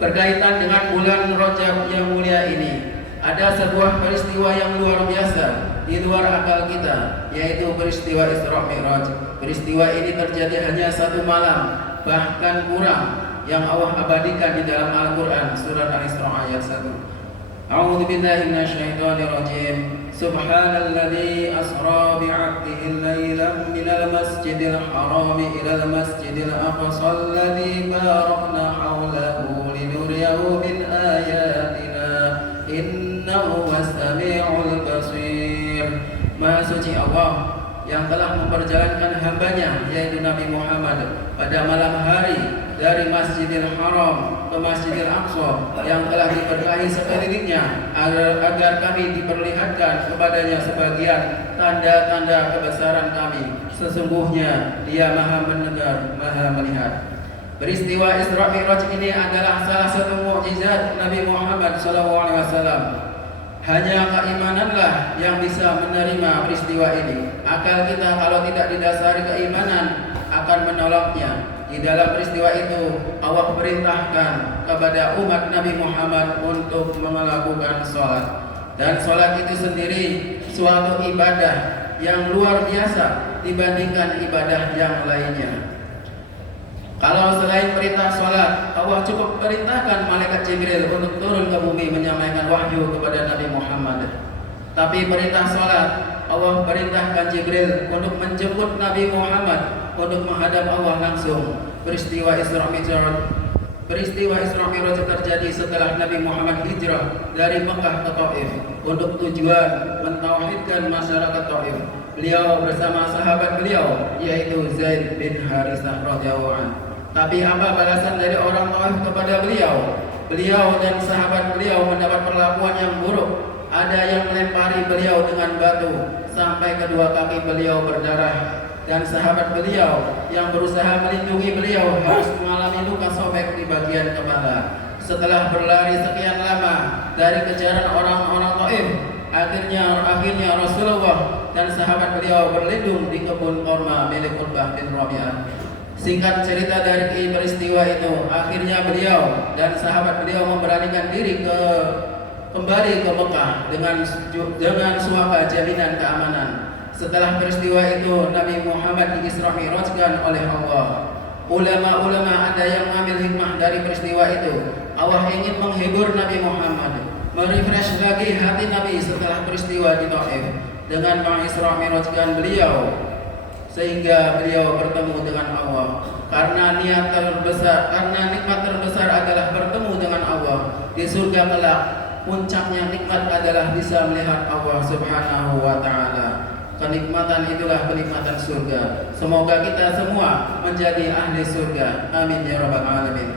Berkaitan dengan bulan Rajab yang mulia ini, ada sebuah peristiwa yang luar biasa di luar akal kita, yaitu peristiwa Isra Mi'raj. Peristiwa ini terjadi hanya satu malam, bahkan kurang, yang Allah abadikan di dalam Al-Quran surat Al-Isra ayat 1. A'udzu billahi minasyaitonir rajim. Subhanalladzi asra bi'abdihi lailan minal masjidil haram ilal masjidil aqsa alladzi barakna haulahu linuriyahu min ayatina innahu was-sami'ul basir. Maha suci Allah yang telah memperjalankan hambanya, yaitu Nabi Muhammad, pada malam hari dari Masjidil Haram ke Masjidil Aqsa yang telah diberkahi sekelilingnya, agar kami diperlihatkan kepadanya sebagian tanda-tanda kebesaran kami. Sesungguhnya Dia Maha mendengar, Maha melihat. Peristiwa Isra Mi'raj ini adalah salah satu mukjizat Nabi Muhammad SAW. Hanya keimananlah yang bisa menerima peristiwa ini. Akal kita kalau tidak didasari keimanan akan menolaknya. Di dalam peristiwa itu Allah perintahkan kepada umat Nabi Muhammad untuk melakukan sholat. Dan sholat itu sendiri suatu ibadah yang luar biasa dibandingkan ibadah yang lainnya. Kalau selain perintah sholat, Allah cukup perintahkan malaikat Jibril untuk turun ke bumi menyampaikan wahyu kepada Nabi Muhammad. Tapi perintah sholat, Allah perintahkan Jibril untuk menjemput Nabi Muhammad untuk menghadap Allah langsung. Peristiwa Isra Mi'raj terjadi setelah Nabi Muhammad hijrah dari Mekah ke Taif untuk tujuan mentauhidkan masyarakat Taif. Beliau bersama sahabat beliau, yaitu Zaid bin Harithah radhiyallahu anhu. Tapi apa balasan dari orang Taif kepada beliau? Beliau dan sahabat beliau mendapat perlakuan yang buruk. Ada yang melempari beliau dengan batu sampai kedua kaki beliau berdarah. Dan sahabat beliau yang berusaha melindungi beliau harus mengalami luka sobek di bagian kepala. Setelah berlari sekian lama dari kejaran orang-orang Taif, akhirnya Rasulullah dan sahabat beliau berlindung di kebun korma milik Utbah bin Rabi'ah. Singkat cerita dari peristiwa itu, akhirnya beliau dan sahabat beliau memberanikan diri kembali ke Mekah dengan suaka jaminan keamanan. Setelah peristiwa itu, Nabi Muhammad diisra mi'rajkan oleh Allah. Ulama-ulama ada yang mengambil hikmah dari peristiwa itu. Allah ingin menghibur Nabi Muhammad, merefresh lagi hati Nabi setelah peristiwa di Taif dengan mengisra mi'rajkan beliau, sehingga beliau bertemu dengan Allah. Karena nikmat terbesar adalah bertemu dengan Allah di surga kelak. Puncaknya nikmat adalah bisa melihat Allah Subhanahu wa taala. Kenikmatan itulah kenikmatan surga. Semoga kita semua menjadi ahli surga. Amin ya rabbal alamin.